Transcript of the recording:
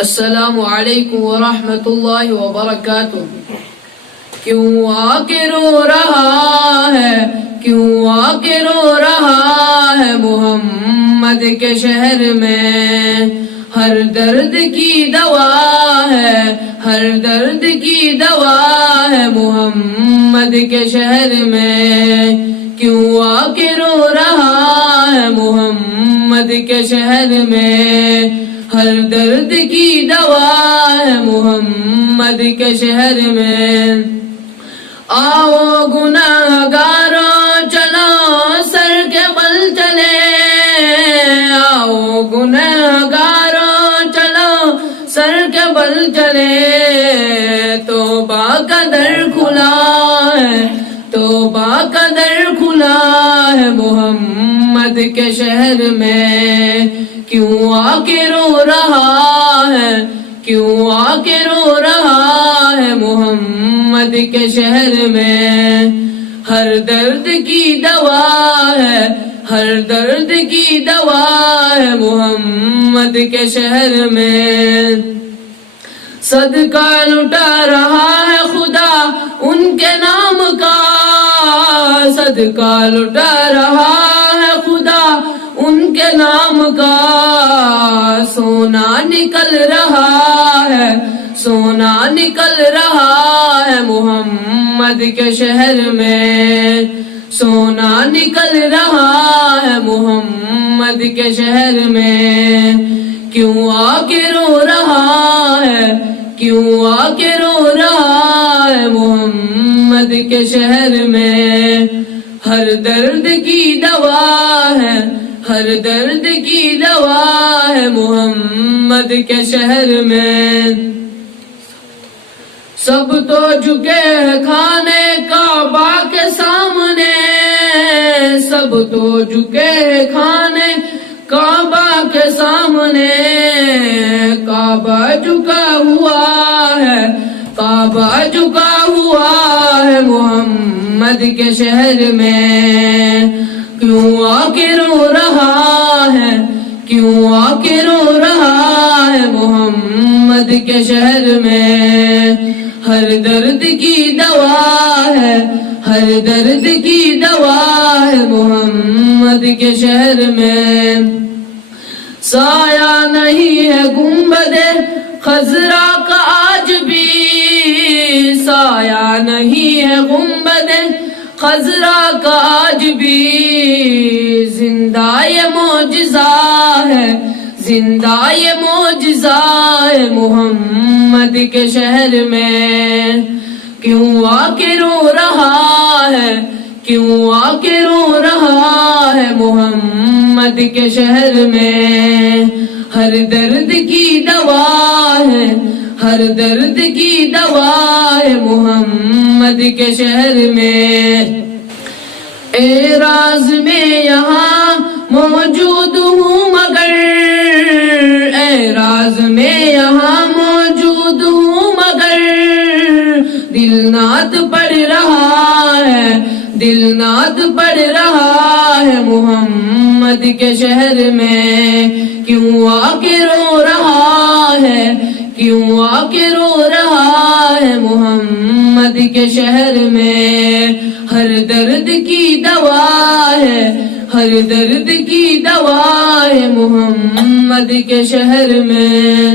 السلام علیکم ورحمۃ اللہ وبرکاتہ۔ کیوں آ کے رو رہا ہے، کیوں آ کے رو رہا ہے محمد کے شہر میں، ہر درد کی دوا ہے، ہر درد کی دوا ہے محمد کے شہر میں۔ کیوں آ کے رو رہا ہے محمد کے شہر میں، ہر درد کی دوا ہے محمد کے شہر میں۔ آؤ گناہگاروں چلو سر کے بل چلے، آؤ گناہگاروں چلو سر کے بل چلے، توبہ کا در کھلا ہے، توبہ کا در کھلا ہے محمد کے شہر میں۔ کیوں آ کے رو رہا ہے، کیوں آ کے رو رہا ہے محمد کے شہر میں، ہر درد کی دوا ہے، ہر درد کی دوا ہے محمد کے شہر میں۔ صدقہ لٹا رہا ہے خدا ان کے نام کا، صدقہ لٹا رہا ہے خدا ان کے نام کا، سونا نکل رہا ہے، سونا نکل رہا ہے محمد کے شہر میں، سونا نکل رہا ہے محمد کے شہر میں۔ کیوں آ کے رو رہا ہے، کیوں آ کے رو رہا ہے محمد کے شہر میں، ہر درد کی دوا ہے، ہر درد کی دوا ہے محمد کے شہر میں۔ سب تو جھکے ہیں کھانے کعبہ کے سامنے، سب تو جھکے ہیں کھانے کعبہ کے سامنے، کعبہ جھکا ہوا ہے، کعبہ جھکا ہوا ہے محمد کے شہر میں۔ کیوں آ کے رو رہا ہے، کیوں آ کے رو رہا ہے محمد کے شہر میں، ہر درد کی دوا ہے، ہر درد کی دوا ہے محمد کے شہر میں۔ سایہ نہیں ہے گنبد خضرا کا آج بھی، سایہ نہیں ہے گنبد خضرا کا آج بھی، زندہ یہ معجزہ ہے، زندہ یہ معجزہ ہے محمد کے شہر میں۔ کیوں آ کے رو رہا ہے، کیوں آ کے رو رہا ہے محمد کے شہر میں، ہر درد کی دوا ہے، ہر درد کی دوا ہے محمد کے شہر میں۔ اعراض میں یہاں موجود ہوں مگر، اعراض میں یہاں موجود ہوں مگر، دل نعت پڑھ رہا ہے، دل نعت پڑھ رہا ہے محمد کے شہر میں۔ کیوں آ کے رو رہا ہے، کیوں آ کے رو رہا ہے محمد کے شہر میں، ہر درد کی دوا ہے، ہر درد کی دوا ہے محمد کے شہر میں۔